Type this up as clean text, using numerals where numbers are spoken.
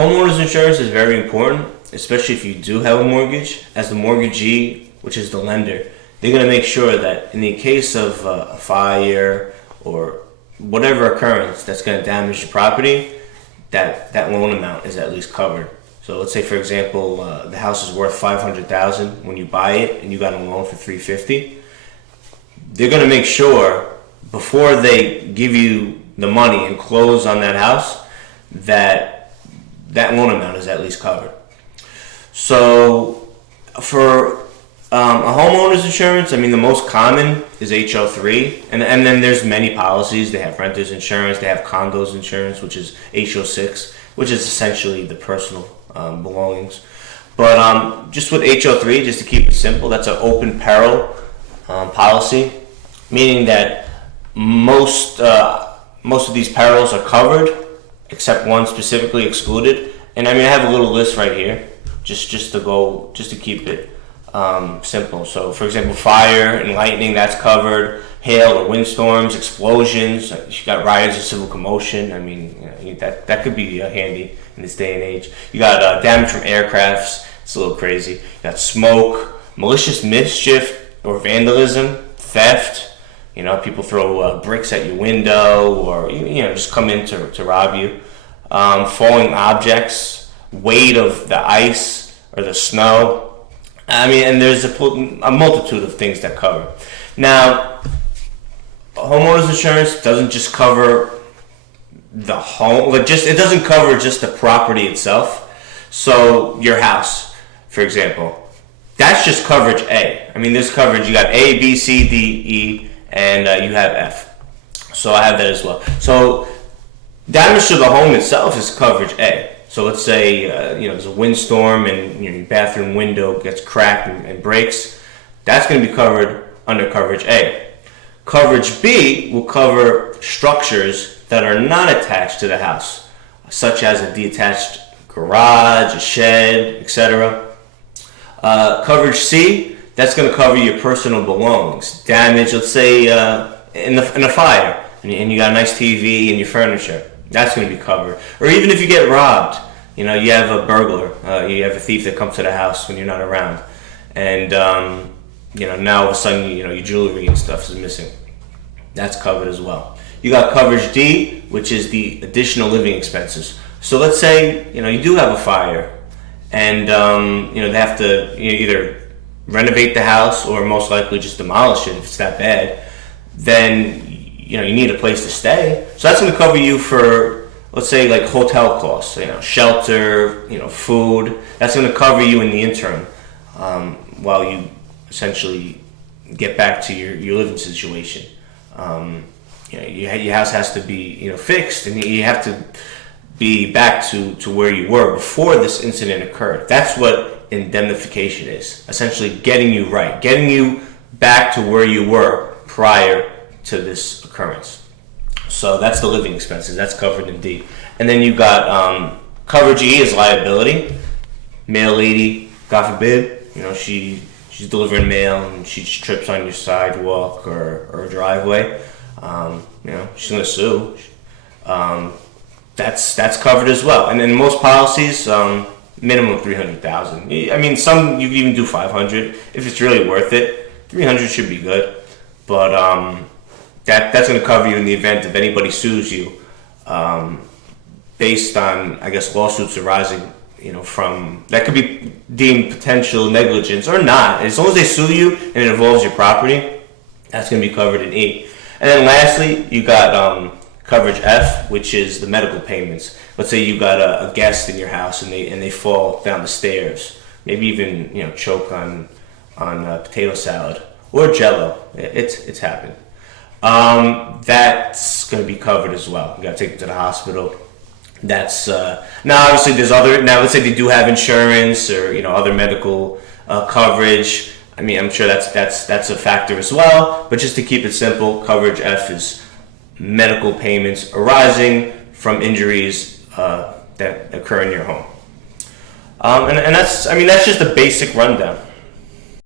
Homeowners insurance is very important, especially if you do have a mortgage. As the mortgagee, which is the lender, they're going to make sure that in the case of a fire or whatever occurrence that's going to damage the property, that loan amount is at least covered. So let's say, for example, the house is worth $500,000 when you buy it, and you got a loan for $350,000. They're going to make sure before they give you the money and close on that house that loan amount is at least covered. So for a homeowner's insurance, I mean, the most common is HO3, and then there's many policies. They have renters insurance, they have condos insurance, which is HO6, which is essentially the personal belongings. But just with HO3, just to keep it simple, that's an open peril policy, meaning that most of these perils are covered, except one specifically excluded. And I mean, I have a little list right here, just to keep it simple. So, for example, fire and lightning, that's covered. Hail or windstorms, explosions. You got riots or civil commotion. I mean, that could be handy in this day and age. You got damage from aircrafts. It's a little crazy. You got smoke, malicious mischief or vandalism, theft. People throw bricks at your window, or just come in to rob you. Falling objects, weight of the ice or the snow. I mean, and there's a multitude of things that cover. Now, homeowners insurance doesn't just cover the home. It doesn't cover just the property itself. So your house, for example, that's just coverage A. I mean, there's coverage. You got A, B, C, D, E, and you have F. So I have that as well. So damage to the home itself is coverage A. So let's say there's a windstorm and your bathroom window gets cracked and breaks. That's going to be covered under coverage A. Coverage B will cover structures that are not attached to the house, such as a detached garage, a shed, etc. Coverage C, that's going to cover your personal belongings. Damage, let's say in a fire, and you got a nice TV and your furniture. That's going to be covered. Or even if you get robbed, you have a burglar, you have a thief that comes to the house when you're not around, and now all of a sudden your jewelry and stuff is missing. That's covered as well. You got coverage D, which is the additional living expenses. So let's say you do have a fire, and they have to either renovate the house or most likely just demolish it if it's that bad. Then you need a place to stay. So that's going to cover you for, let's say, like hotel costs, shelter, food. That's going to cover you in the interim while you essentially get back to your living situation. Your house has to be fixed, and you have to be back to where you were before this incident occurred. That's what indemnification is. Essentially getting you right, getting you back to where you were prior to this occurrence. So that's the living expenses. That's covered in D. And then you got coverage E is liability. Mail lady, God forbid, she's delivering mail and she trips on your sidewalk or driveway. She's gonna sue. That's covered as well. And in most policies, minimum $300,000. I mean, some you can even do $500 if it's really worth it. $300 should be good, but that's going to cover you in the event if anybody sues you, based on, I guess, lawsuits arising, from that could be deemed potential negligence or not. As long as they sue you and it involves your property, that's going to be covered in E. And then lastly, you got coverage F, which is the medical payments. Let's say you got a guest in your house and they fall down the stairs, maybe even choke on potato salad or Jello. It's happened. That's going to be covered as well. You got to take them to the hospital. That's now obviously there's other. Now let's say they do have insurance or other medical coverage. I mean, I'm sure that's a factor as well. But just to keep it simple, coverage F is medical payments arising from injuries that occur in your home. And that's just a basic rundown.